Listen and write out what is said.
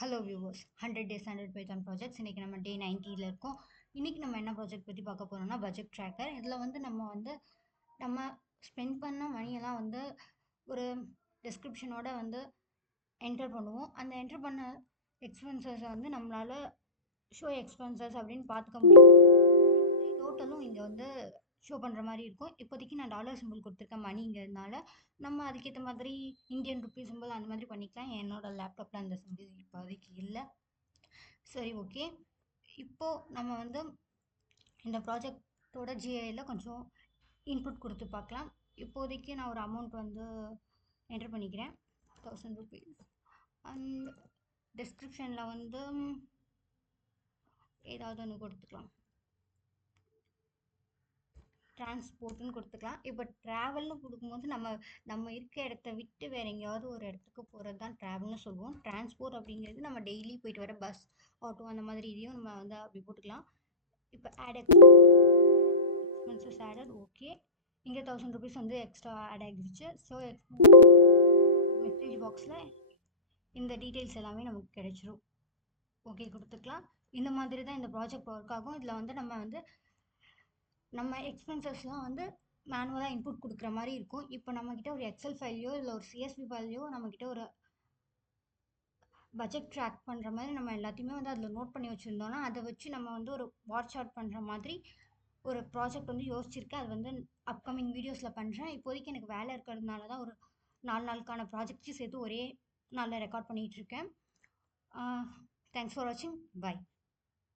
Hello viewers 100 days 100 Python projects. இன்றைக்கி நம்ம டே 90ல் இருக்கோம். இன்றைக்கி நம்ம என்ன ப்ராஜெக்ட் பற்றி பார்க்க போகிறோம்னா பட்ஜெட் ட்ராக்கர். இதில் வந்து நம்ம ஸ்பெண்ட் பண்ண மணியெல்லாம் வந்து ஒரு டிஸ்கிரிப்ஷனோட வந்து என்டர் பண்ணுவோம். அந்த என்டர் பண்ண எக்ஸ்பென்சஸை வந்து நம்மளால் ஷோ எக்ஸ்பென்சஸ் அப்படின்னு பார்த்துக்க முடியும். அதே மாதிரி டோட்டலும் இங்கே வந்து ஷோ பண்ணுற மாதிரி இருக்கும். இப்போதைக்கு நான் டாலர் சிம்பிள் கொடுத்துருக்கேன் மணிங்கிறதுனால நம்ம அதுக்கேற்ற மாதிரி இந்தியன் ருப்பீ சிம்பிள் அந்த மாதிரி பண்ணிக்கலாம். என்னோட லேப்டாப்பில் அந்த சிம்பிள் இப்போதைக்கு இல்லை. சரி, ஓகே. இப்போது நம்ம வந்து இந்த ப்ராஜெக்டோட ஜிஐயில் கொஞ்சம் இன்புட் கொடுத்து பார்க்கலாம். இப்போதைக்கு நான் ஒரு அமௌண்ட் வந்து என்டர் பண்ணிக்கிறேன், 1000 rupees. அண்ட் டிஸ்கிரிப்ஷனில் வந்து ஏதாவது ஒன்று கொடுத்துக்கலாம், டிரான்ஸ்போர்ட்னு கொடுத்துக்கலாம். இப்போ ட்ராவல்னு கொடுக்கும்போது நம்ம இருக்க இடத்த விட்டு வேறு எங்கேயாவது ஒரு இடத்துக்கு போகிறது தான் ட்ராவல்னு சொல்லுவோம். டிரான்ஸ்போர்ட் அப்படிங்கிறது நம்ம டெய்லி போயிட்டு வர பஸ், ஆட்டோ அந்த மாதிரி இதையும் நம்ம வந்து அப்படி போட்டுக்கலாம். இப்போ ஆட் எக்ஸ்பென்சஸ் ஆடட், ஓகே. இங்கே 1000 rupees வந்து எக்ஸ்ட்ரா ஆட் ஆகிடுச்சு. ஸோ மெசேஜ் பாக்ஸில் இந்த டீட்டெயில்ஸ் எல்லாமே நமக்கு கிடைச்சிரும். ஓகே கொடுத்துக்கலாம். இந்த மாதிரி தான் இந்த ப்ராஜெக்ட் ஒர்க் ஆகும். இதில் வந்து நம்ம எக்ஸ்பென்சஸ்லாம் வந்து மேனுவலாக இன்புட் கொடுக்குற மாதிரி இருக்கும். இப்போ நம்மக்கிட்ட ஒரு எக்ஸல் ஃபைலையோ இல்லை ஒரு சிஎஸ்வி ஃபைலையோ நம்மக்கிட்ட ஒரு பட்ஜெட் ட்ராக் பண்ணுற மாதிரி நம்ம எல்லாத்தையுமே வந்து அதில் நோட் பண்ணி வச்சுருந்தோன்னா அதை வச்சு நம்ம வந்து ஒரு வார் சார்ட் பண்ணுற மாதிரி ஒரு ப்ராஜெக்ட் வந்து யோசிச்சிருக்கேன். அது வந்து அப்கமிங் வீடியோஸில் பண்ணுறேன். இப்போதைக்கு எனக்கு வேலை இருக்கிறதுனால தான் ஒரு 4 நாளுக்கான ப்ராஜெக்ட்ஸையும் சேர்த்து ஒரே நாளில் ரெக்கார்ட் பண்ணிகிட்ருக்கேன். தேங்க்ஸ் ஃபார் வாட்சிங். பை.